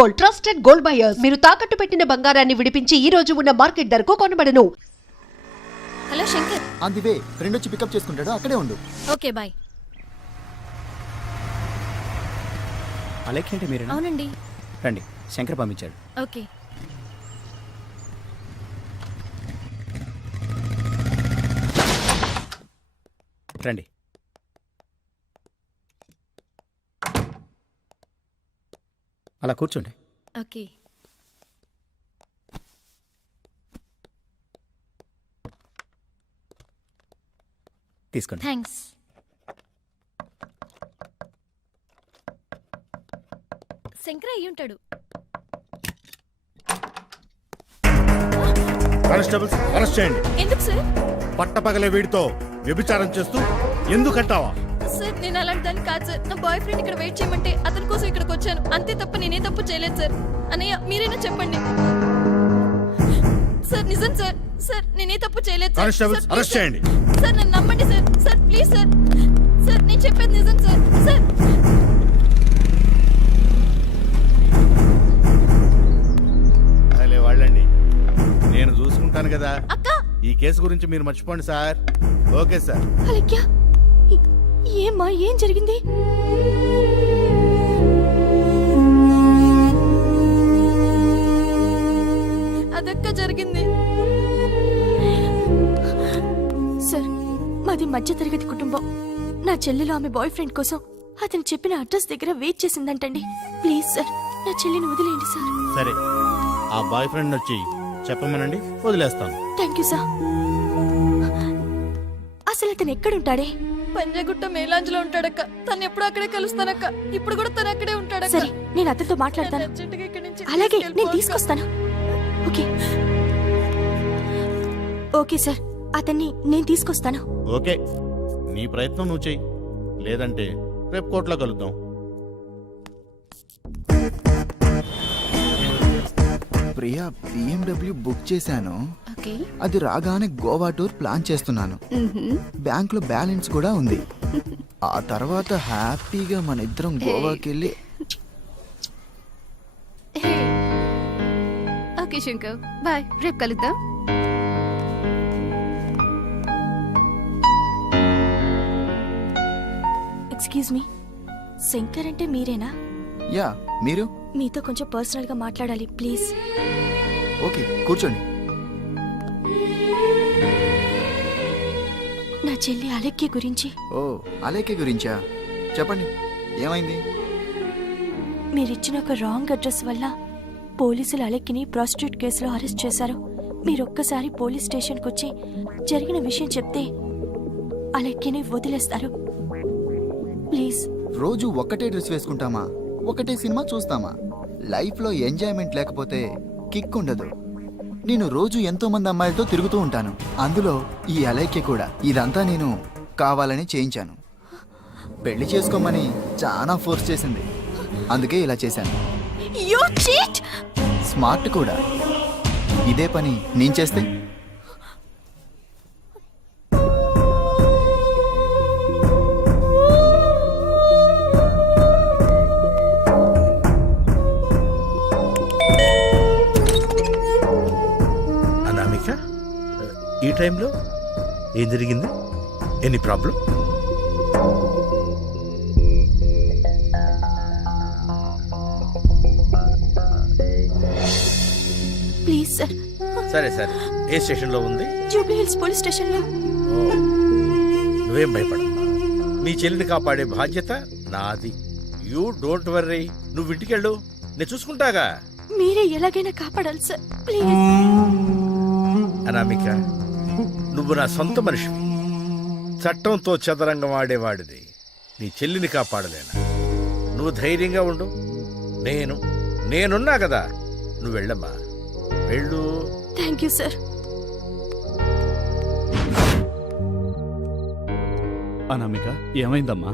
Gold, trusted gold buyers. మీరు తాకట్టు పెట్టిన బంగారాన్ని విడిపించి ఈ రోజు ఉన్న మార్కెట్ ధరకు కొనబడను. Hello Shankar, on the way. Friend వచ్చి పికప్ చేసుకుంటాడు, అక్కడే ఉండు. Okay bye. అలెక్స్ అంటే మీరేనా? అవునండి. రండి, శంకర్ పంపించాడు. ఓకే. రండి. అలా కూర్చోండి. ఓకే. తీసుకోండి. థ్యాంక్స్. శంకర్ అయ్యి ఉంటాడు. కానిస్టేబుల్స్ అరెస్ట్ చేయండి. ఎందుకు సార్? పట్టపగలే వీడితో వ్యభిచారం చేస్తూ ఎందుకంటావా? సార్ నేను అలాంటి దాన్ని కాదు సార్. నా బాయ్ ఫ్రెండ్ ఇక్కడ వెయిట్ చేయమంటే అతని కోసం ఇక్కడికి వచ్చాను, అంతే తప్ప నేనే తప్పు చేయలేదు సార్. అన్నయ్య మీరైనా చెప్పండి సార్. నిజం సార్. సార్ నేనే తప్పు చేయలేదు సార్. కానిస్టేబుల్స్ అరెస్ట్ చేయండి. సార్ నన్ను నమ్మండి sir. Sir please sir. Sir నేను చెప్పేది నిజం సార్. సార్ అలే వాళ్ళండి, నేను చూసుకుంటాను కదా. అక్క, ఈ కేసు గురించి మీరు మర్చిపోండి సార్. Okay sir. అలెక్య ఏమ్మా, ఏం జరిగింది? అదక్క జరిగింది సార్. మాది మధ్యతరగతి కుటుంబం. నా చెల్లెలు ఆమె బాయ్ ఫ్రెండ్ కోసం అతను చెప్పిన అడ్రస్ దగ్గర వెయిట్ చేసిందంటండి. ప్లీజ్ సార్, నా చెల్లిని వదిలేయండి సార్. సరే, ఆ బాయ్ ఫ్రెండ్ వచ్చి చెప్పమనండి, వదిలేస్తాను. Thank you sir. అసలు అతను ఎక్కడుంటాడే? పంజాగుట్ట మేలాంజ్లో ఉంటాడక్క. తను ఎప్పుడు అక్కడే కలుస్తానక్క. ఇప్పుడు కూడా తను అక్కడే ఉంటాడక్క. సరే, నేను అతనితో మాట్లాడతాను. అర్జెంటుగా ఇక్కడి నుంచి అలాగే, నేను తీసుకెళ్ళిపో అక్క. తీసుకొస్తాను. ఓకే ఓకే సార్, అతన్ని నేను తీసుకొస్తాను. ఓకే, నీ ప్రయత్నం నువ్వు చెయ్యి, లేదంటే రేపు కోర్టులో కలుద్దాం. ప్రియా, BMW బుక్ చేశాను. ఓకే. అది రాగానే గోవా టూర్ ప్లాన్ చేస్తున్నాను. బ్యాంక్ లో బ్యాలెన్స్ కూడా ఉంది. ఆ తర్వాత హ్యాపీగా మన ఇద్దరం గోవాకి వెళ్ళి. Okay Shankar, bye. రేపు కలుద్దాం. ఎక్స్క్యూజ్ మీ, శంకర్ అంటే మీరేనా? యా, మీరు? మీతో కొంచెం పర్సనల్ గా మాట్లాడాలి, ప్లీజ్. ఓకే, కూర్చోండి. నా చెల్లి అలెక్కి గురించి. ఓ, అలేకే గురించా? చెప్పండి, ఏమైంది? మీరిచ్చిన ఒక రాంగ్ అడ్రస్ వల్ల పోలీసులు అలెక్కిని ప్రాస్టిట్యూట్ కేసులో అరెస్ట్ చేశారు. మీరొక్కసారి పోలీస్ స్టేషన్కి వచ్చి జరిగిన విషయం చెప్తే అలెక్కిని వదిలేస్తారు. ప్లీజ్. రోజు ఒకటే డ్రెస్ వేసుకుంటామా? ఒకటే సినిమా చూస్తామా? లైఫ్లో ఎంజాయ్మెంట్ లేకపోతే కిక్ ఉండదు. నేను రోజు ఎంతో మంది అమ్మాయిలతో తిరుగుతూ ఉంటాను, అందులో ఈ అలైక్య కూడా. ఇదంతా నేను కావాలని చేయించాను. పెళ్లి చేసుకోమని చాలా ఫోర్స్ చేసింది, అందుకే ఇలా చేశాను. You cheat! స్మార్ట్ కూడా. ఇదే పని నేను చేస్తే అనామిక, ఈ టైంలో ఏం జరిగింది? Any problem? Please sir. సరే సరే, ఏ స్టేషన్లో ఉంది? జూబ్లీ హిల్స్ పోలీస్ స్టేషన్లో. నువ్వేం భయపడమ్మా, నీ చెల్లిని కాపాడే బాధ్యత నాది. యూ డోంట్ వర్రీ, నువ్వు ఇంటికెళ్ళు, నేను చూసుకుంటాగా. మీరే ఎలాగైనా కాపాడాలి సార్, ప్లీజ్. అనామిక, నువ్వు నా సొంత మనిషివి. చట్టంతో చదరంగం ఆడేవాడిది. నీ చెల్లిని కాపాడలేనా? నువ్వు ధైర్యంగా ఉండు, నేనున్నా కదా. నువ్వు వెళ్ళమ్మా, వెళ్ళు. Thank you sir. అనామిక, ఏమైందమ్మా?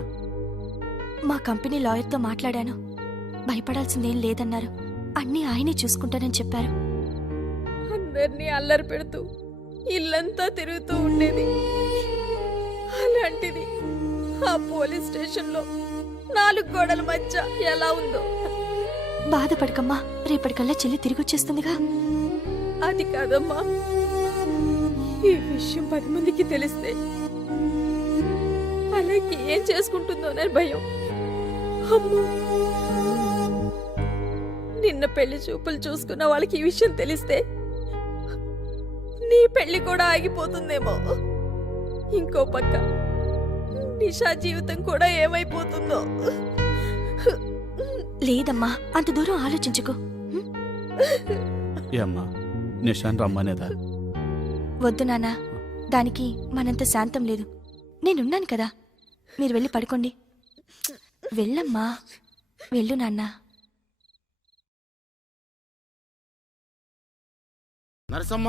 మా కంపెనీ లాయర్తో మాట్లాడాను. భయపడాల్సిందేం లేదన్నారు. అన్నీ ఆయనే చూసుకుంటానని చెప్పారు. అందరినీ అల్లరి పెడుతూ ఇల్లంతా తిరుగుతూ ఉండేది. అలాంటిది ఆ పోలీస్ స్టేషన్లో 4 గోడల మధ్య ఎలా ఉందో. బాధపడకమ్మా, రేపటికల్లా చెల్లి తిరిగి వచ్చేస్తుందిగా. అది కాదమ్మా, ఈ విషయం 10 మందికి తెలిస్తే అలాగే ఏం చేసుకుంటుందోనని భయం. అమ్మో, నిన్న పెళ్లి చూపులు చూసుకున్న వాళ్ళకి ఈ విషయం తెలిస్తే నీ పెళ్లి కూడా ఆగిపోతుందేమో. ఇంకో పక్క నిషా జీవితం కూడా ఏమైపోతుందో. లేదమ్మా, అంత దూరం ఆలోచించుకో. ఏమ్మా నిషాన్ రమ్మనేదా? వద్దు నాన్న, దానికి మనంత శాంతం లేదు. నేనున్నాను కదా, మీరు వెళ్ళి పడుకోండి. వెళ్ళమ్మా, వెళ్ళు నాన్న. నరసమ్మ,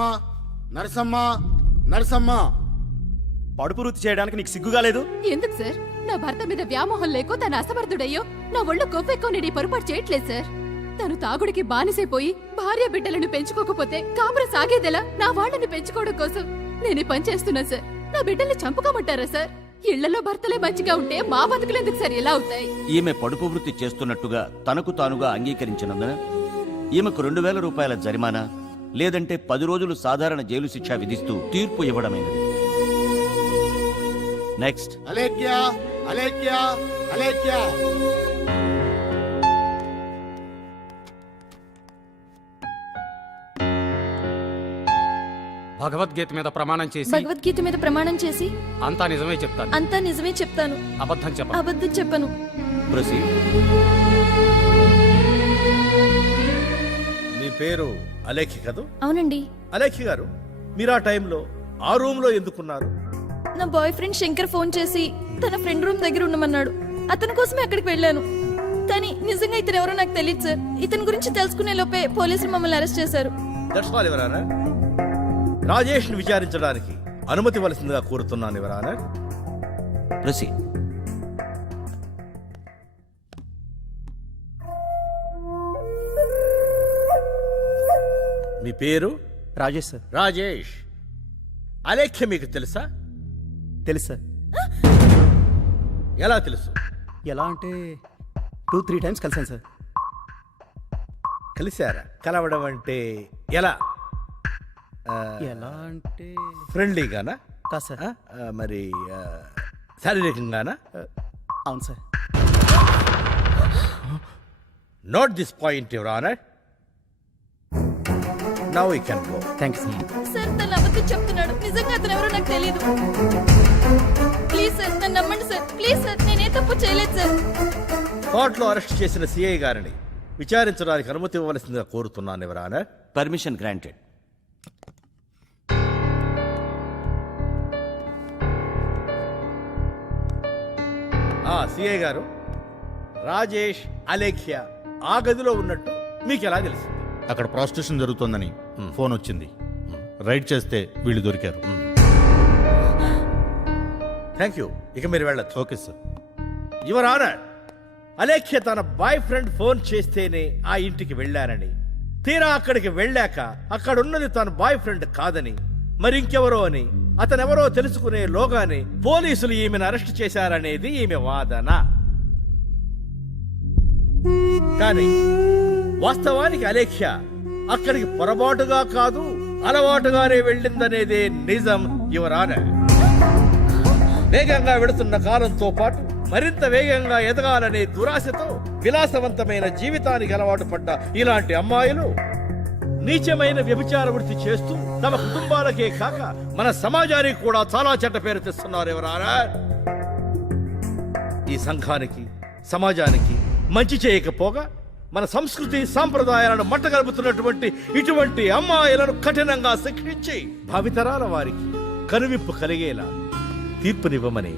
నరసమ్మ, నరసమ్మ. పడుపు వృత్తి చేయడానికి నీకు సిగ్గుగా లేదు? ఎందుకు సార్? నా భర్త మీద వ్యామోహం లేకో తన అసమర్థుడయ్యో నా ఒళ్ళు కొవ్వెక్కువ నేను పొరపాటు చేయట్లేదు సార్. తను తాగుడికి బానిసైపోయి భార్య బిడ్డలను పెంచుకోకపోతే కాపురం సాగేదెలా? నా వాళ్ళని పెంచుకోవడం కోసం నేను ఈ పని చేస్తున్నాను సార్. నా బిడ్డల్ని చంపుకోమంటారా సార్? ఇళ్లలో భర్తలే మంచిగా ఉంటే మా బతుకులు ఎందుకు సార్ ఎలా అవుతాయి? ఈమె పడుపు వృత్తి చేస్తున్నట్టుగా తనకు తానుగా అంగీకరించినందున ఈమెకు 2000 రూపాయల జరిమానా లేదంటే 10 రోజులు సాధారణ జైలు శిక్ష విధిస్తూ తీర్పు ఇవ్వడమైనది. నెక్స్ట్. అలేఖ్య, అలేఖ్య, అలేఖ్య. భగవద్గీత మీద ప్రమాణం చేసి భగవద్గీత మీద ప్రమాణం చేసి అంతా నిజమే చెప్తాను, అంతా నిజమే చెప్తాను, అబద్ధం చెప్పను. అబద్ధం చెప్పను. ప్రొసీడ్. మీ పేరు అలేఖ్య కదూ? అవునండి. అలేఖ్య గారు, మీరు ఆ టైంలో ఆ రూమ్ లో ఎందుకున్నారు? నా బాయ్ ఫ్రెండ్ శంకర్ ఫోన్ చేసి తన ఫ్రెండ్ రూమ్ దగ్గర ఉండమన్నాడు. అతని కోసమే అక్కడికి వెళ్ళాను. కానీ నిజంగా ఇతను ఎవరో నాకు తెలియదు సార్. ఇతని గురించి తెలుసుకునే లోపే పోలీసులు మమ్మల్ని అరెస్ట్ చేశారు. That's all your honour. Rajesh ని విచారించడానికి అనుమతి ఇవ్వాల్సిందిగా కోరుతున్నాను యువర్ ఆనర్. ప్రొసీడ్. మీ పేరు? రాజేష్ సార్. రాజేష్. అలేఖ్య మీకు తెలుసా? తెలుసు సార్. ఎలా తెలుసు? ఎలా అంటే 2-3 టైమ్స్ కలిసాను సార్. కలిశారా? కలవడం అంటే ఎలా? ఎలా అంటే ఫ్రెండ్లీగానా? కాదు సార్. మరి శారీరకంగానా? అవును sir. Note this point your honour. Now you can go. Thank you sir. Sir తను అబద్ధం చెప్తున్నాడు. నిజంగా అతను ఎవరో నాకు తెలియదు. ప్లీజ్ సార్ నన్ను నమ్మండి సార్. ప్లీజ్ సార్, నేనే తప్పు చేయలేదు సార్. కోర్టులో అరెస్ట్ చేసిన సిఐ గారిని విచారించడానికి అనుమతి ఇవ్వవలసిందిగా కోరుతున్నాను your honour. Permission granted. CI గారు, రాజేష్, అలేఖ్య ఆ గదిలో ఉన్నట్టు మీకు ఎలా తెలిసింది? అక్కడ ప్రాస్టిట్యూషన్ జరుగుతోందని ఫోన్ వచ్చింది. రైడ్ చేస్తే వీళ్ళు దొరికారు. Thank you. ఇక మీరు వెళ్ళొచ్చు. Okay sir. Your honour, Alekhya తన బాయ్ ఫ్రెండ్ ఫోన్ చేస్తేనే ఆ ఇంటికి వెళ్ళారని, తీరా అక్కడికి వెళ్ళాక అక్కడున్నది తన బాయ్ ఫ్రెండ్ కాదని మరింకెవరో అని అతనెవరో తెలుసుకునే లోగానే పోలీసులు ఈమెను అరెస్ట్ చేశారనేది ఈమె వాదన. కానీ వాస్తవానికి అలేఖ్య అక్కడికి పొరపాటుగా కాదు, అలవాటుగానే వెళ్ళిందనేదే నిజం యువర్ ఆనర్. వేగంగా వెళుతున్న కాలంతో పాటు మరింత వేగంగా ఎదగాలనే దురాశతో విలాసవంతమైన జీవితానికి అలవాటు పడ్డ ఇలాంటి అమ్మాయిలు నీచమైన వ్యభిచార వృత్తి చేస్తూ తమ కుటుంబాలకే కాక మన సమాజానికి కూడా చాలా చెడ్డ పేరు తెస్తున్నారు ఎవరారా. ఈ సంఘానికి సమాజానికి మంచి చేయకపోగా మన సంస్కృతి సాంప్రదాయాలను మట్టగలుపుతున్నటువంటి ఇటువంటి అమ్మాయిలను కఠినంగా శిక్షించి భావితరాల వారికి కనువిప్పు కలిగేలా తీర్పునివ్వమని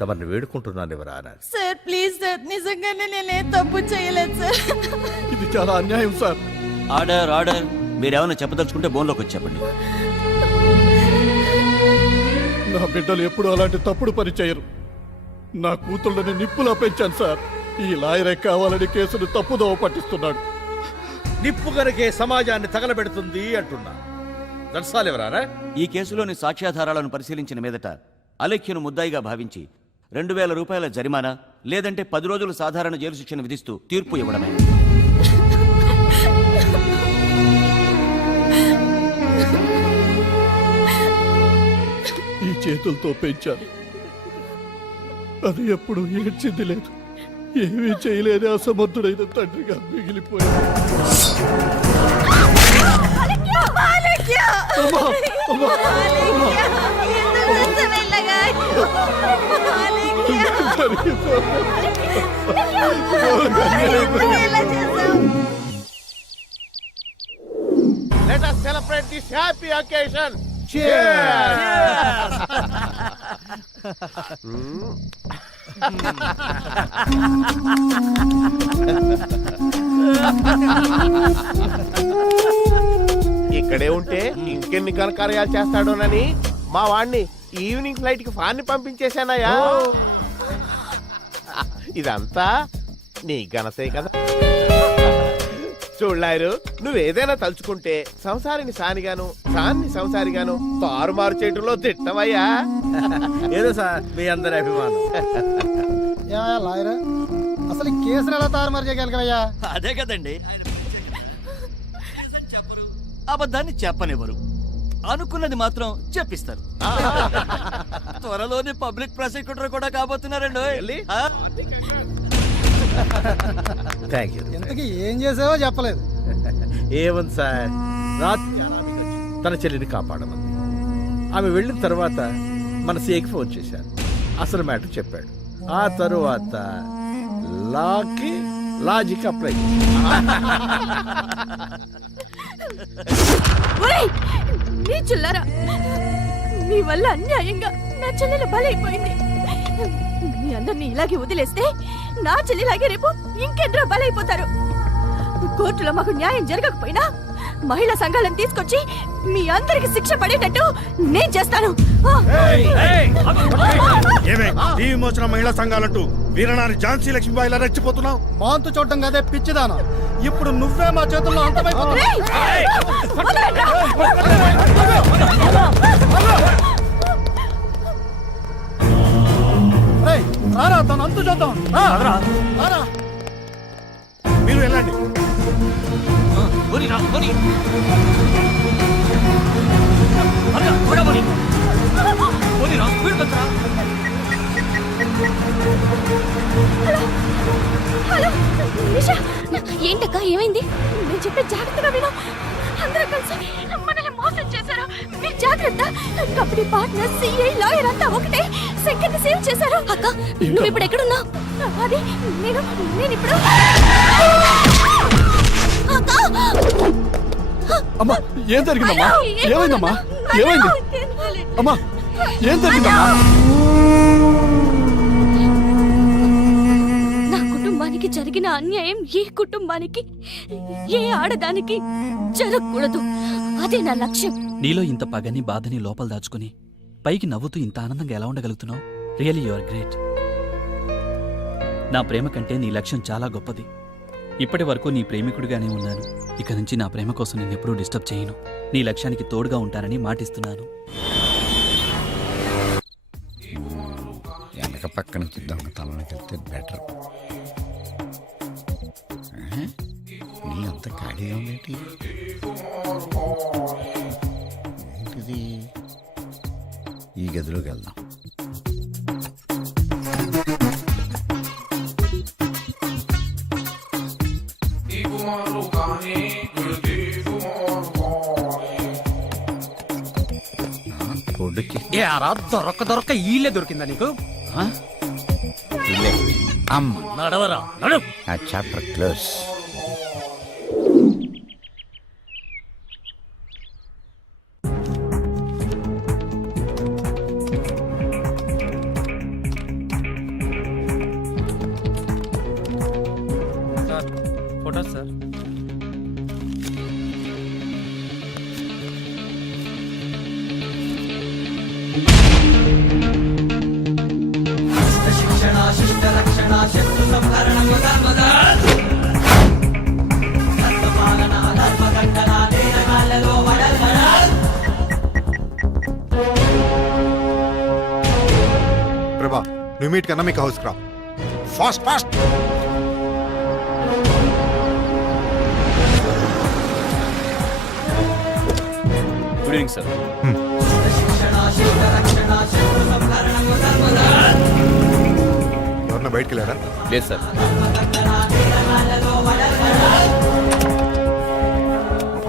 తమని వేడుకుంటున్నాను ఎవరారా. సార్ ప్లీజ్ సార్, నిజంగానే నేనే తప్పు చేయలేదు సార్. ఇది చాలా అన్యాయం సార్. Order, order. మీరేమైనా చెప్పదలుచుకుంటే బోన్లోకి వచ్చి చెప్పండి. నా బిడ్డలు ఎప్పుడు అలాంటి తప్పుడు పని చేయరు. నా కూతుళ్ళని నిప్పులా పెంచాను సార్. ఈ లాయరే కావాలని కేసును తప్పుదోవ పట్టిస్తున్నాడు. నిప్పు కనుకే సమాజాన్ని తగలబెడుతుంది అంటున్నా. దర్శాలు ఎవరారా. ఈ కేసులోని సాక్ష్యాధారాలను పరిశీలించిన మీదట అలేఖ్యను ముద్దాయిగా భావించి 2000 రూపాయల జరిమానా లేదంటే 10 రోజులు సాధారణ జైలు శిక్షను విధిస్తూ తీర్పు ఇవ్వడమే. చేతులతో పెంచాను. అది ఎప్పుడు ఏడ్చింది లేదు. ఏమీ చేయలేని అసమర్థుడైన తండ్రిగా మిగిలిపోయాడు. అమ్మా, అమ్మా, అమ్మా. Let us celebrate this happy occasion. ఇక్కడే ఉంటే ఇంకెన్ని ఘనకార్యాలు చేస్తాడోనని మా వాడిని ఈవినింగ్ ఫ్లైట్ కి ఫాన్ ని పంపించేశానయ్యా. ఇదంతా నీ ఘనతే కదా. చూడలారు, నువ్వేదైనా తలుచుకుంటే సంసారిని సానిగాను, సాన్ని సంసారిగాను తారుమారు చేయటంలో తిట్టవయ్యా. ఏదో సార్ మీ అందరి అభిమానం. లాయర్ అసలు ఈ కేసును ఎలా తారుమారు చేయగలిగావయ్యా? అదే కదండి, అబద్ధాన్ని చెప్పనివ్వరు, అనుకున్నది మాత్రం చెప్పిస్తారు. త్వరలోనే పబ్లిక్ ప్రాసిక్యూటర్ కూడా కాబోతున్నారండి. Thank you. ఇంతకీ ఏం చేసావో చెప్పలేదు. ఏముంది సార్, రాత్రి తన చెల్లిని కాపాడమంది. ఆమె వెళ్ళిన తర్వాత మన సీఏకి ఫోన్ చేశాను. అసలు మ్యాటర్ చెప్పాడు. ఆ తరువాత లాకి లాజిక్ అప్లై. నీ చిల్లరా, నీ వల్ల అన్యాయంగా నా చెల్లెలు బలైపోయింది. మీ అందరినీ ఇలాగే వదిలేస్తే నా చెల్లిలాగే రేపు ఇంకెందరో బలైపోతారు. కోర్టులో మాకు న్యాయం జరగకపోయినా మహిళా సంఘాలను తీసుకొచ్చి మీ అందరికి శిక్ష పడేటట్టు నేను చేస్తాను. విమోచన మహిళా సంఘాలంటూ వీరనారి ఝాన్సీ లక్ష్మీబాయిలా రెచ్చిపోతున్నావు. మాంతు చూడటం కదే పిచ్చిదానా, ఇప్పుడు నువ్వే మా చేతుల్లో అంతమైపోతున్నావు. రారా, తను అంతు చూద్దాం. రారా, మీరు వెళ్ళండి. హలో నిషా, ఏంటక్క ఏమైంది? నేను చెప్పే జాగ్రత్తగా విను. అందరూ కలిసి మనల్ని మోసం చేశారు. మీరు జాగ్రత్త. కంపెనీ పార్ట్నర్, సిఐ, లాయర్ అంతా ఒకటే. సెకండ్ సేవ్ చేశారు. అక్క, నువ్వు ఇప్పుడు ఎక్కడున్నావు? అది నేను ఇప్పుడు అమ్మా, ఏం జరిగిందమ్మా? ఏమైందమ్మా? ఏమైంది అమ్మా? ఏం జరిగిందమ్మా? నా కుటుంబానికి జరిగిన అన్యాయం ఏ కుటుంబానికి, ఏ ఆడదానికి జరగకూడదు. అదే నా లక్ష్యం. నీలో ఇంత పగని, బాధని లోపల దాచుకుని పైకి నవ్వుతూ ఇంత ఆనందంగా ఎలా ఉండగలుగుతున్నావు? Really you are great. నా ప్రేమ కంటే నీ లక్ష్యం చాలా గొప్పది. ఇప్పటి వరకు నీ ప్రేమికుడిగానే ఉన్నాను. ఇక నుంచి నా ప్రేమ కోసం నేను ఎప్పుడూ డిస్టర్బ్ చేయను. నీ లక్ష్యానికి తోడుగా ఉంటానని మాటిస్తున్నాను. వెనక పక్క నుంచి దొంగతనానికి వెళ్తే బెటర్. నీ అంత ఖాళీగా ఉండేటి ఏంటిది? ఈ గదిలోకి వెళ్దాం. దొరక్క ఈళ్ళే దొరికిందా నీకు? నడవరా, నడు. Chapter close. Sir, photos sir. ప్రభా, నువ్వు మీట్ కన్నా మీకు హౌస్ రా. Fast fast. Good evening sir. ఎవరన్నా బయటికి వెళ్ళారా? లేదు సార్.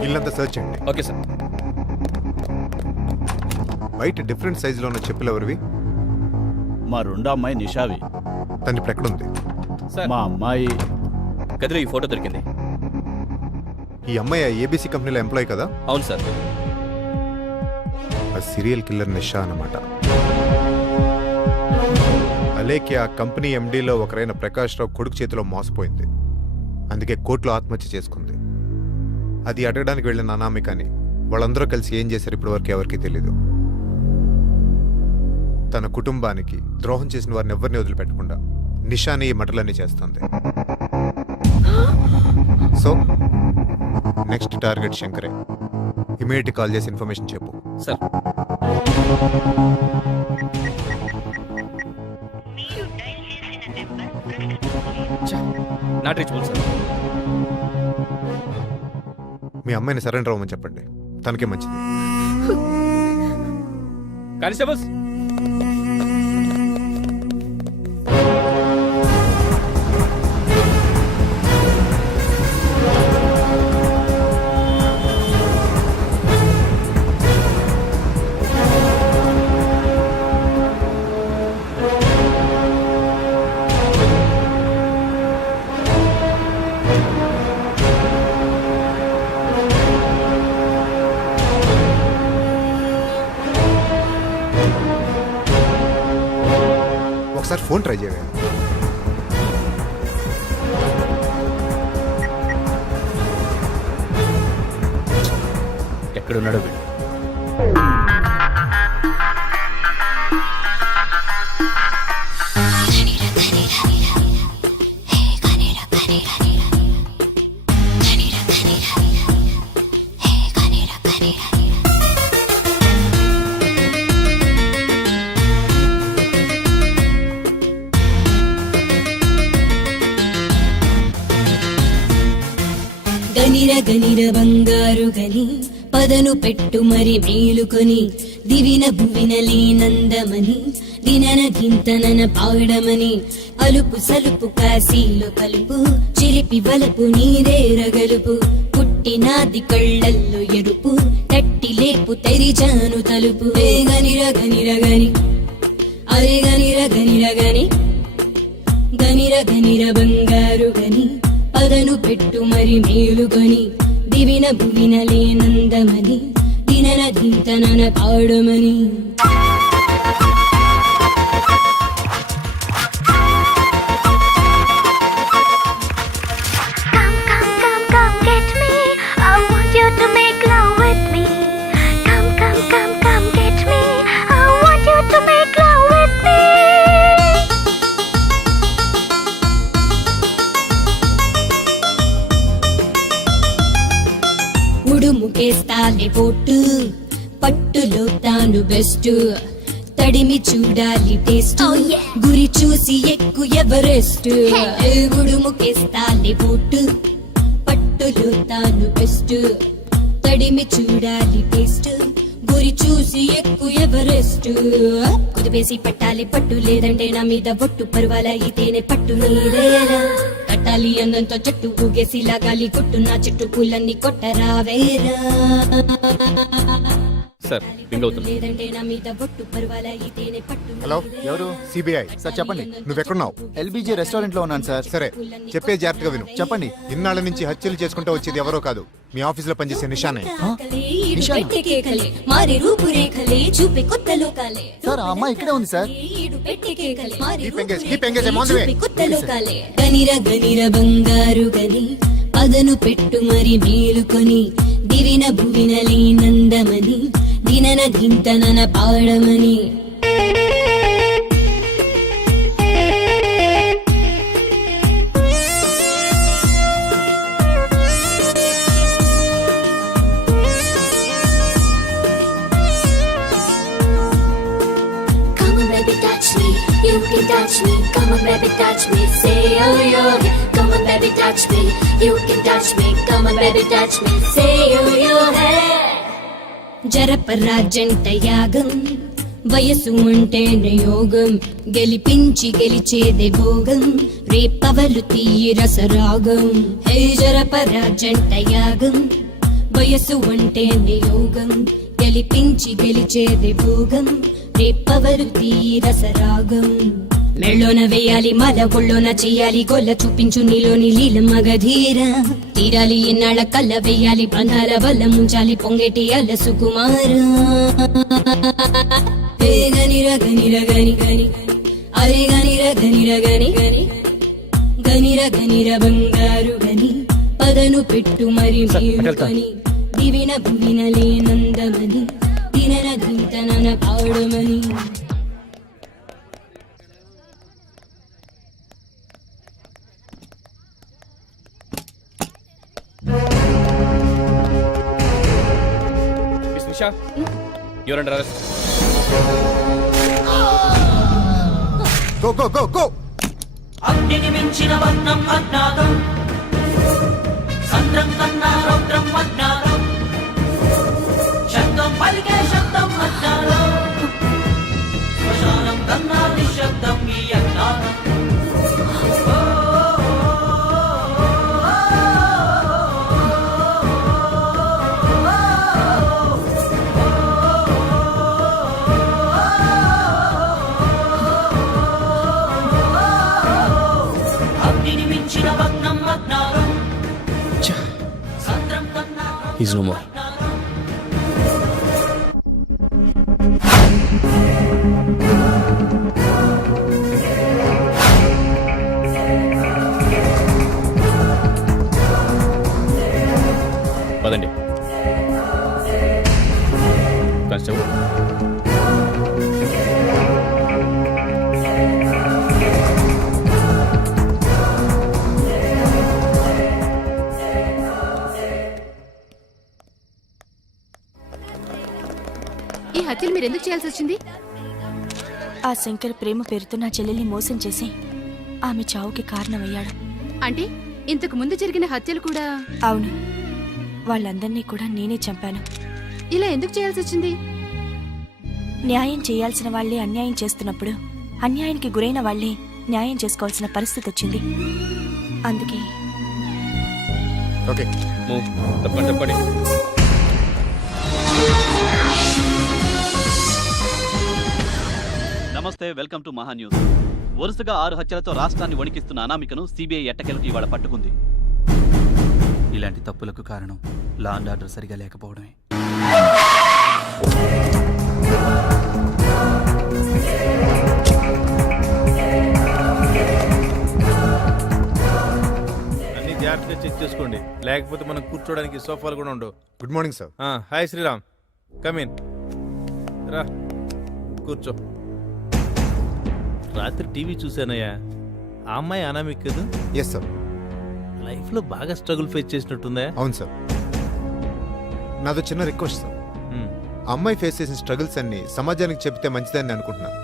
ఇల్లంతా సర్చ్ చేయండి. Okay sir. బయట డిఫరెంట్ సైజులో ఉన్న చెప్పులు ఎవరివి? మా రెండో అమ్మాయి నిషావి. తను ఇప్పుడు ఎక్కడుంది? సార్ మా అమ్మాయి గదిలో ఈ ఫోటో దొరికింది. ఈ అమ్మాయి ఏబీసీ కంపెనీలో ఎంప్లాయ్ కదా? అవును సార్. ఆ సీరియల్ కిల్లర్ నిషా అన్నమాట. అలేఖ్య ఆ కంపెనీ ఎండీలో ఒకరైన ప్రకాష్ రావు కొడుకు చేతిలో మోసపోయింది. అందుకే కోర్టులో ఆత్మహత్య చేసుకుంది. అది అడగడానికి వెళ్ళిన అనామికని వాళ్ళందరూ కలిసి ఏం చేశారు ఇప్పటి వరకు ఎవరికీ తెలీదు. తన కుటుంబానికి ద్రోహం చేసిన వారిని ఎవరిని వదిలిపెట్టకుండా నిషాని ఈ మటలన్నీ చేస్తుంది. సో నెక్స్ట్ టార్గెట్ శంకరే. ఇమీడియట్ కాల్ చేసి ఇన్ఫర్మేషన్ చెప్పు. సార్. Not reachable sir. మీ అమ్మాయిని సరెండర్ అవ్వమని చెప్పండి, తనకే మంచిది. కానిస్టేబుల్స్. ఒకసారి ఫోన్ ట్రై చేయండి. ఎక్కడున్నాడో వీడు. గనిర గనిర బంగారు గని పదను పెట్టు మరి మేలుకొని దివిన భువిన లేనందమని దినన గింతనన పాడమని అలుపు సలుపు కాశీలో కలుపు చిలిపి వలపు నీరేరగలుపు పుట్టినాది కళ్ళల్లో ఎరుపు తట్టి లేపు తెరిచాను తలుపు గనిర గనిర గని అరే గనిర గనిర గని గనిర గనిర బంగారు గని పదను పెట్టు మరి మేలుకొని దివిన భువిన లేనందమని దినన దింతనన పాడమని. ఉడుముకేస్తాలే పోటు పట్టులో తాను బెస్ట్ తడిమి చూడాలి టేస్ట్ గురి చూసి ఎక్కు ఎవరెస్ట్. ఉడుముకేస్తాలే పోటు పట్టులో తాను బెస్ట్ తడిమి చూడాలి టేస్ట్ గురి చూసి ఎక్కు ఎవరెస్ట్. కుదిపేసి పట్టాలి పట్టు లేదంటే నా మీద బొట్టు పర్వాల అయితేనే పట్టు నీదేరా కట్టాలి అందంతో చెట్టు ఊగేసి లాగాలి కొట్టు నా చెట్టు పూలన్నీ కొట్టరావేరా. సార్ రింగ్ అవుతుంది. లేదంటే నా మీద బొట్టు పర్వాల అయితేనే పట్టు. హలో, ఎవరు? సిబిఐ. సార్ చెప్పండి. నువ్వెక్కడున్నావు? ఎల్బీజీ రెస్టారెంట్ లో ఉన్నాను సార్. సరే, చెప్పే జాగ్రత్తగా విను. చెప్పండి. ఇన్నాళ్ళ నుంచి హత్యలు చేసుకుంటూ వచ్చేది ఎవరో కాదు, మీ ఆఫీస్ లో పనిచేసే నిషానే. పెట్టే కేకలే మారి రూపురేఖలే చూపే కొత్త లోకాలే. సార్ ఆ అమ్మాయి ఇక్కడే ఉంది సార్. ఈడు పెట్టే కేకలే మారి Keep engaged, keep engaged, I'm on the way. చూపే కొత్త లోకాలే. గనిర గనిర బంగారు గని పదను పెట్టు మరి మేలుకొని దివిన భువిన లేనందమని దినన దింతనన పాడమని. You can touch me, come on baby touch me, say oh yeah. Come on baby touch me, you can touch me, come on baby touch me, say oh yeah. జరపరా జంట యాగం వయసు అంటేనే యోగం గెలిపించి గెలిచేదే భోగం రేపవలు తీయి రసరాగం హే జరపరా జంట యాగం వయసు అంటేనే యోగం గెలిపించి గెలిచేదే భోగం రేపవలు తీయి రసరాగం మెళ్ళోన వేయాలి మద ఒళ్ళోన చెయ్యాలి గొల్ల చూపించు నీలోని లీల మగధీర తీరాలి ఎన్నాళ్ళ కళ్ళ వేయాలి బంధాల వల్ల ముంచాలి పొంగేటి అల్ల సుకుమార గనిర గనిర గని గని అరే గనిర గనిర గని గని గనిర గనిర బంగారు గని పదను పెట్టు మరి మేలుకొని దివిన భువిన లేనందమని దినన దింతనన పాడమని Miss Nisha your under arrest. Go go go go అగ్నిని మించిన వర్ణం అజ్ఞాతం సంద్రం కన్నా రౌద్రం అజ్ఞాతం శబ్దం పలికే శబ్దం అజ్ఞాతం శ్మశానం కన్నా నిశ్శబ్దం ఈ అజ్ఞాతం అగ్నిని మించిన వర్ణం అజ్ఞాతం సంద్రం కన్నా He's no more. పదండి కానిస్టేబుల్. ఈ హత్యలు మీరు ఎందుకు చేయాల్సి వచ్చింది? ఆ శంకర్ ప్రేమ పేరుతో నా చెల్లెల్ని మోసం చేసి ఆమె చావుకి కారణమయ్యాడు. అంటే ఇంతకు ముందు జరిగిన హత్యలు కూడా? అవును, వాళ్ళందర్నీ కూడా నేనే చంపాను. ఇలా ఎందుకు చేయాల్సి వచ్చింది? న్యాయం చేయాల్సిన వాళ్లే అన్యాయం చేస్తున్నప్పుడు అన్యాయానికి గురైన వాళ్లే న్యాయం చేసుకోవాల్సిన పరిస్థితి వచ్చింది. అందుకే ఓకే మూవ్. తప్పండి తప్పండి. నమస్తే, వెల్కమ్ టు మహా న్యూస్. వరుసగా 6 హత్యలతో రాష్ట్రాన్ని వణికిస్తున్న అనామికను సిబిఐ ఎట్టకేలకు ఇవాళ పట్టుకుంది. ఇలాంటి తప్పులకు కారణం లా అండ్ ఆర్డర్ సరిగా లేకపోవడమే. అన్ని జాగ్రత్తగా చెక్ చేసుకోండి, లేకపోతే మనం కూర్చోడానికి సోఫాలు కూడా ఉండవు. Good morning sir. Hi Sriram, come in రా కూర్చో. రాత్రి టీవీ చూశానయ్యా. ఆ అమ్మాయి అనామిక్ కదా? Yes sir. లైఫ్లో బాగా స్ట్రగుల్ ఫేస్ చేసినట్టుందా? అవును సార్. నాదో చిన్న రిక్వెస్ట్ సార్. ఆ అమ్మాయి ఫేస్ చేసిన స్ట్రగుల్స్ అన్ని సమాజానికి చెప్తే మంచిదని అనుకుంటున్నాను.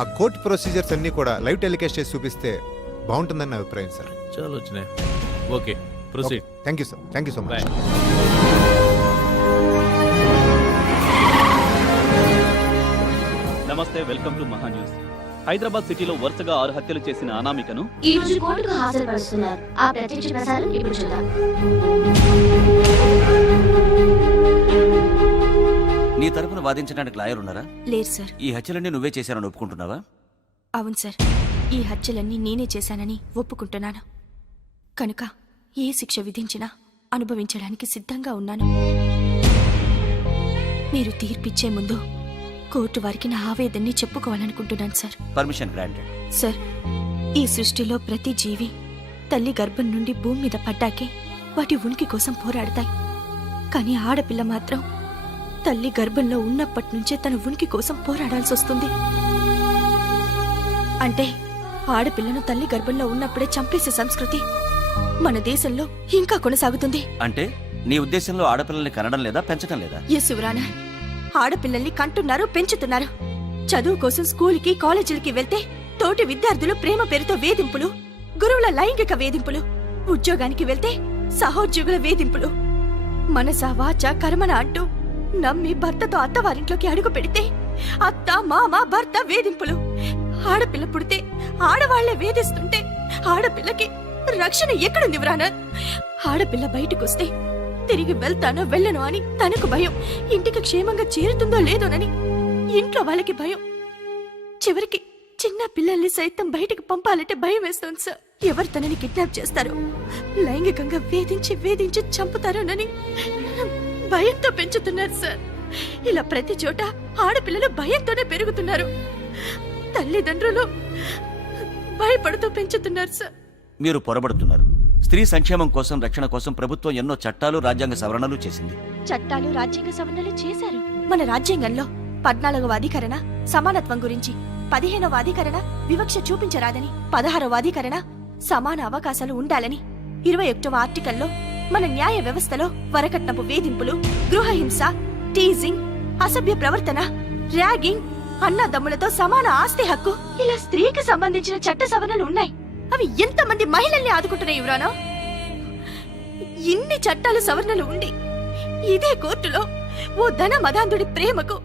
ఆ కోర్టు ప్రొసీజర్స్ అన్ని కూడా లైవ్ టెలికాస్ట్ చేసి చూపిస్తే బాగుంటుందని నా అభిప్రాయం సార్. చాలా వచ్చినాయి. Okay, proceed. Thank you sir. Thank you so much. నమస్తే, వెల్కమ్ టు మహా న్యూస్. హైదరాబాద్ సిటీలో వరుసగా 6 హత్యలు చేసిన అనామికను ఈ రోజు కోర్టుకు హాజరుపరుస్తున్నారు. ఆ ప్రత్యక్ష ప్రసారం ఇప్పుడు చూద్దాం. నీ తరపున వాదించడానికి లాయర్ ఉన్నారా? లేదు సార్. ఈ హత్యలన్నీ నువ్వే చేశానని ఒప్పుకుంటున్నావా? అవును సార్, ఈ హత్యలన్నీ నేనే చేశానని ఒప్పుకుంటున్నాను. కనుక ఏ శిక్ష విధించినా అనుభవించడానికి సిద్ధంగా ఉన్నాను. మీరు తీర్పిచ్చే ముందు కోర్టు వారికి నా ఆవేదన్ని చెప్పుకోవాలనుకుంటున్నాను సార్. Permission granted. సార్, ఈ సృష్టిలో ప్రతి జీవి తల్లి గర్భం నుండి భూమి మీద పడ్డాకే వాటి ఉనికి కోసం పోరాడతాయి. కానీ ఆడపిల్ల మాత్రం తల్లి గర్భంలో ఉన్నప్పటి నుంచే తన ఉనికి కోసం పోరాడాల్సి వస్తుంది. అంటే ఆడపిల్లను తల్లి గర్భంలో ఉన్నప్పుడే చంపేసే సంస్కృతి మన దేశంలో ఇంకా కొనసాగుతుంది. అంటే నీ ఉద్దేశంలో ఆడపిల్లల్ని కనడం లేదా, పెంచడం లేదా? ఎస్ యువరానా, ఆడపిల్లల్ని కంటున్నారు, పెంచుతున్నారు. చదువు కోసం స్కూల్కి కాలేజీలకి వెళ్తే తోటి విద్యార్థులు ప్రేమ పేరుతో వేధింపులు, గురువుల లైంగిక వేధింపులు, ఉద్యోగానికి వెళ్తే సహోద్యోగుల వేధింపులు, మనస వాచ కర్మన అంటూ నమ్మి భర్తతో అత్తవారింట్లోకి అడుగు పెడితే అత్త మామ భర్త వేధింపులు. ఆడపిల్ల పుడితే ఆడవాళ్లే వేధిస్తుంటే ఆడపిల్లకి రక్షణ ఎక్కడుంది వ్రానా? ఆడపిల్ల బయటకొస్తే తిరిగి వెళ్తానో వెళ్ళను అని తనకు భయం, ఇంటికి క్షేమంగా చేరుతుందో లేదోనని ఇంట్లో వాళ్ళకి భయం, చివరికి చిన్న పిల్లల్ని సైతం బయటకు పంపాలంటే భయం వేస్తోంది సార్. ఎవరు తనని కిడ్నాప్ చేస్తారో, లైంగికంగా వేధించి వేధించి చంపుతారోనని భయంతో పెంచుతున్నారు సార్. ఇలా ప్రతి చోట ఆడపిల్లలు భయంతోనే పెరుగుతున్నారు. తల్లిదండ్రులు భయపడుతూ పెంచుతున్నారు సార్. మీరు పొరబడుతున్నారు. స్త్రీ సంక్షేమం కోసం, రక్షణ కోసం ప్రభుత్వం ఎన్నో చట్టాలు, రాజ్యాంగ సవరణలు చేసింది. చట్టాలు, రాజ్యాంగ సవరణలు చేశారు. మన రాజ్యాంగంలో 14వ అధికరణ సమానత్వం గురించి, 15వ అధికరణ వివక్ష చూపించరాదని, 16వ అధికరణ సమాన అవకాశాలు ఉండాలని, 21వ ఆర్టికల్లో మన న్యాయ వ్యవస్థలో వరకట్నపు వేధింపులు, గృహహింస, టీజింగ్, అసభ్య ప్రవర్తన, ర్యాగింగ్, అన్నదమ్ములతో సమాన ఆస్తి హక్కు, ఇలా స్త్రీకి సంబంధించిన చట్ట సవరణలు ఉన్నాయి. అవి ఎంతమంది మహిళల్ని ఆదుకుంటున్నాయి యువరానా? ఇన్ని చట్టాలు, సవరణలు ఉండి ఇదే కోర్టులో ఓ ధన మదాంధుడి ప్రేమకు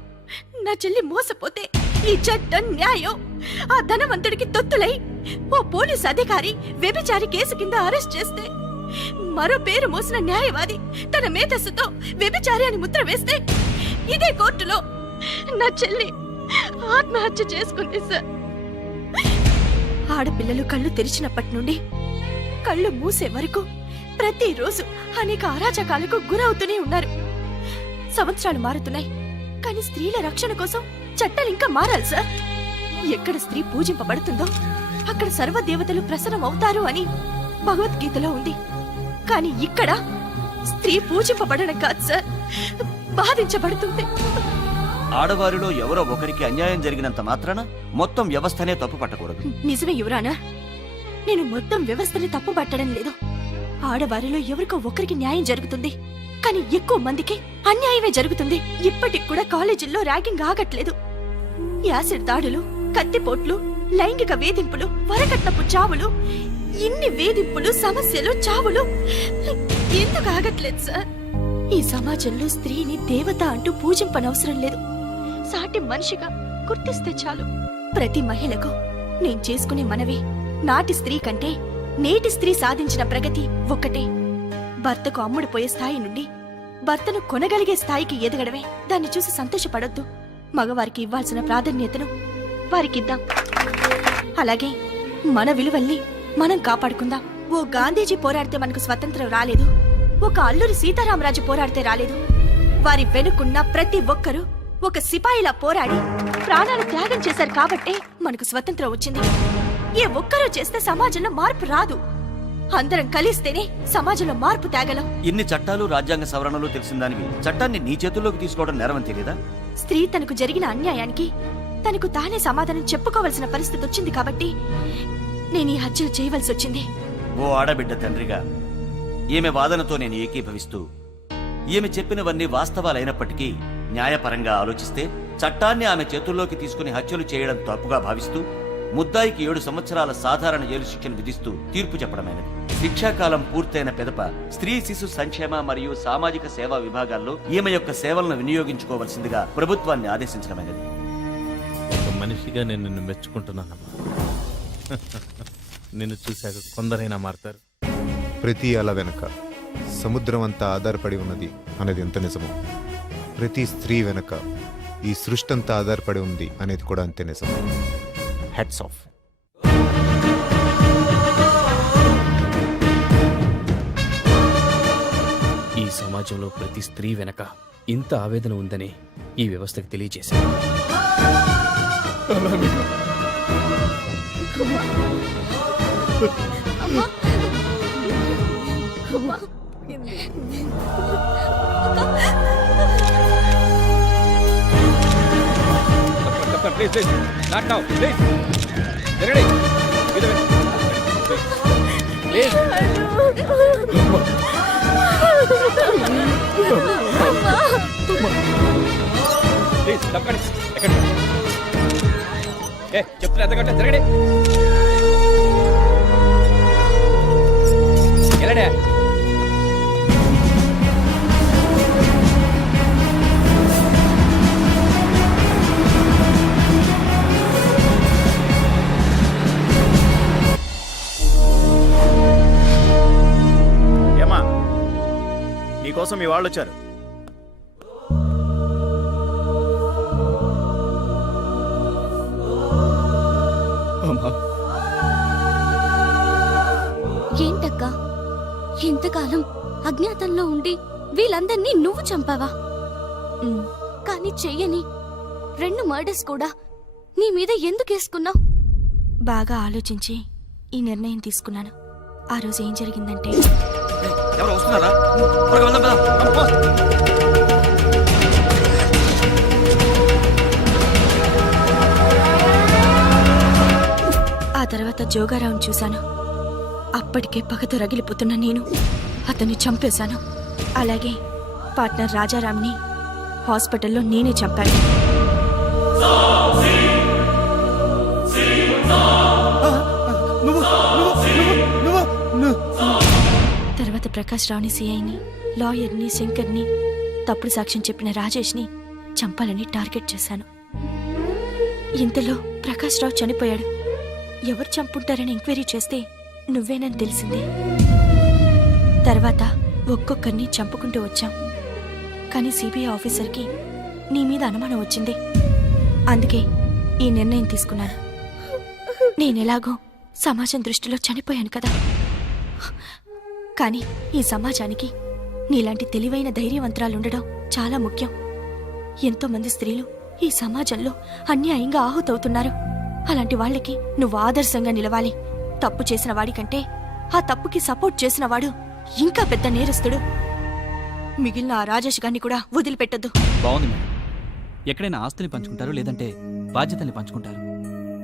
నా చెల్లి మోసపోతే ఈ చట్టం, న్యాయం ఆ ధనవంతుడికి తొత్తులై ఓ పోలీస్ అధికారి వ్యభిచారి కేసు కింద అరెస్ట్ చేస్తే, మరో పేరు మోసిన న్యాయవాది తన మేధస్సుతో వ్యభిచారి అని ముద్ర వేస్తే, ఇదే కోర్టులో నా చెల్లి ఆత్మహత్య చేసుకుంది సార్. ఆడపిల్లలు కళ్ళు తెరిచినప్పటి నుండి కళ్ళు మూసే వరకు ప్రతిరోజు అనేక అరాచకాలకు గురవుతూనే ఉన్నారు. సంవత్సరాలు మారుతున్నాయి, కానీ స్త్రీల రక్షణ కోసం చట్టాలు ఇంకా మారాలి సార్. ఎక్కడ స్త్రీ పూజింపబడుతుందో అక్కడ సర్వదేవతలు ప్రసన్నం అవుతారు అని భగవద్గీతలో ఉంది. కానీ ఇక్కడ స్త్రీ పూజింపబడడం కాదు సార్, బాధించబడుతుంది. ఆడవారిలో ఎవరో ఒకరికి అన్యాయం జరిగినంత మాత్రాన మొత్తం వ్యవస్థనే తప్పు పట్టకూడదు. నిజమే యువరానా, నేను మొత్తం వ్యవస్థని తప్పు పట్టడం లేదు. ఆడవారిలో ఎవరికో ఒకరికి న్యాయం జరుగుతుంది, కానీ ఎక్కువ మందికి అన్యాయమే జరుగుతుంది. ఇప్పటికి కూడా కాలేజీల్లో ర్యాగింగ్ ఆగట్లేదు. యాసిడ్ దాడులు, కత్తిపోట్లు, లైంగిక వేధింపులు, వరకట్నపు చావులు, ఇన్ని వేధింపులు, సమస్యలు, చావులు ఎందుకు ఆగట్లేదు సార్? ఈ సమాజంలో స్త్రీని దేవత అంటూ పూజింపనవసరం లేదు, సాటి మనిషిగా గుర్తిస్తే చాలు. ప్రతి మహిళకు నేను చేసుకునే మనవి, నాటి స్త్రీ కంటే నేటి స్త్రీ సాధించిన ప్రగతి ఒక్కటే. భర్తకు అమ్ముడుపోయే స్థాయి నుండి భర్తను కొనగలిగే స్థాయికి ఎదగడమే. దాన్ని చూసి సంతోషపడొద్దు. మగవారికి ఇవ్వాల్సిన ప్రాధాన్యతను వారికిద్దాం. అలాగే మన విలువల్ని మనం కాపాడుకుందాం. ఓ గాంధీజీ పోరాడితే మనకు స్వతంత్రం రాలేదు, ఒక అల్లూరి సీతారామరాజు పోరాడితే రాలేదు. వారి వెనుకున్న ప్రతి ఒక్కరూ ఒక సిపాయిలా పోరాడి ప్రాణాలు త్యాగం చేశారు కాబట్టే మనకు స్వతంత్రం వచ్చింది. ఏ ఒక్కరూ చేస్తే సమాజంలో మార్పు రాదు. అందరం కలిస్తేనే సమాజంలో మార్పు తేగలం. ఇన్ని చట్టాలు, రాజ్యాంగ సవరణలు తెలిసిన దానివి చట్టాన్ని నీ చేతుల్లోకి తీసుకోవడం నేరమని తెలియదా? స్త్రీ తనకు జరిగిన అన్యాయానికి తనకు తానే సమాధానం చెప్పుకోవలసిన పరిస్థితి వచ్చింది కాబట్టి నేను ఈ హత్యలు చేయవలసి వచ్చింది. ఓ ఆడబిడ్డ తండ్రిగా ఈమె వాదనతో నేను ఏకీభవిస్తూ, ఈమె చెప్పినవన్నీ వాస్తవాలైనప్పటికీ న్యాయపరంగా ఆలోచిస్తే చట్టాన్ని ఆమె చేతుల్లోకి తీసుకుని హత్యలు చేయడం తప్పుగా భావిస్తూ ముద్దాయికి 7 సంవత్సరాల సాధారణ జైలు శిక్షను విధిస్తూ తీర్పు చెప్పడమైనది. శిక్షాకాలం పూర్తయిన పెదప స్త్రీ శిశు సంక్షేమ మరియు సామాజిక సేవా విభాగాల్లో ఈమె యొక్క సేవలను వినియోగించుకోవలసిందిగా ప్రభుత్వాన్ని ఆదేశించడమైనది. ఒక మనిషిగా నేను నిన్ను మెచ్చుకుంటున్నానమ్మా. నిన్ను చూశాక కొందరైనా మారతారు. ప్రతి అల వెనక సముద్రం అంతా ఆధారపడి ఉన్నది అనేది ఎంత నిజమో, ప్రతి స్త్రీ వెనక ఈ సృష్టి అంతా ఆధారపడి ఉంది అనేది కూడా అంతే నిజం. Hats off. ఈ సమాజంలో ప్రతి స్త్రీ వెనక ఇంత ఆవేదన ఉందని ఈ వ్యవస్థకు తెలియజేశారు. Please please not now please జరగండి ప్లీజ్. ప్లీజ్ తప్పండి. ఎక్కడ చెప్తున్నా ఎంతకంటే జరగండి. ఎలాడే నీకోసం మీ వాళ్ళు వచ్చారు. అమ్మా, ఏంటక్కా ఇంతకాలం అజ్ఞాతంలో ఉండి వీళ్ళందర్నీ నువ్వు చంపావా? కానీ చెయ్యని 2 మర్డర్స్ కూడా నీ మీద ఎందుకు వేసుకున్నావు? బాగా ఆలోచించి ఈ నిర్ణయం తీసుకున్నాను. ఆ రోజు ఏం జరిగిందంటే, ఎవరు వస్తున్నారా? త్వరగా వెళ్దాం, పద. ఆ తర్వాత జోగారావుని చూశాను. అప్పటికే పగతో రగిలిపోతున్న నేను అతన్ని చంపేశాను. అలాగే పార్ట్నర్ రాజారాంని హాస్పిటల్లో నేనే చంపాను. తర్వాత ప్రకాష్ రావుని సిఐని, లాయర్ని, శంకర్ని, తప్పుడు సాక్ష్యం చెప్పిన రాజేష్ని చంపాలని టార్గెట్ చేశాను. ఇంతలో ప్రకాష్ రావు చనిపోయాడు. ఎవరు చంపుంటారని ఎంక్వైరీ చేస్తే నువ్వేనని తెలిసింది. తర్వాత ఒక్కొక్కరిని చంపుకుంటూ వచ్చాం. కానీ సిబిఐ ఆఫీసర్కి నీ మీద అనుమానం వచ్చింది. అందుకే ఈ నిర్ణయం తీసుకున్నాను. నేనెలాగో సమాజం దృష్టిలో చనిపోయాను కదా. కానీ ఈ సమాజానికి నీలాంటి తెలివైన ధైర్యవంతరాలుండడం చాలా ముఖ్యం. ఎంతోమంది స్త్రీలు ఈ సమాజంలో అన్యాయంగా ఆహుతవుతున్నారు. అలాంటి వాళ్ళకి నువ్వు ఆదర్శంగా నిలవాలి. తప్పు చేసిన వాడికంటే ఆ తప్పుకి సపోర్ట్ చేసిన వాడు ఇంకా పెద్ద నేరస్తుడు. మిగిలిన ఆ రాజేష్ గారిని కూడా వదిలిపెట్టద్దు. బాగుంది మేడం. ఎక్కడైనా ఆస్తుల్ని పంచుకుంటారు, లేదంటే బాధ్యతల్ని పంచుకుంటారు.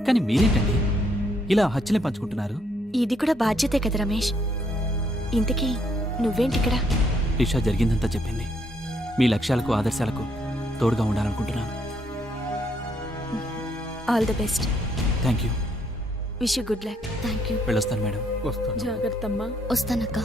కానీ మీరేంటండి ఇలా హత్యల్ని పంచుకుంటున్నారు? ఇది కూడా బాధ్యతే కదా రమేష్. ఇంతకీ నువ్వేంటిక్కడ? రిషా జరిగిందంతా చెప్పింది. మీ లక్ష్యాలకు, ఆదర్శాలకు తోడుగా ఉండాలనుకుంటున్నాను. All the best. Thank you. Wish you good luck. Thank you. వెళ్ళొస్తాను మేడం. వస్తాను. జాగ్రత్తమ్మా. వస్తానక్క.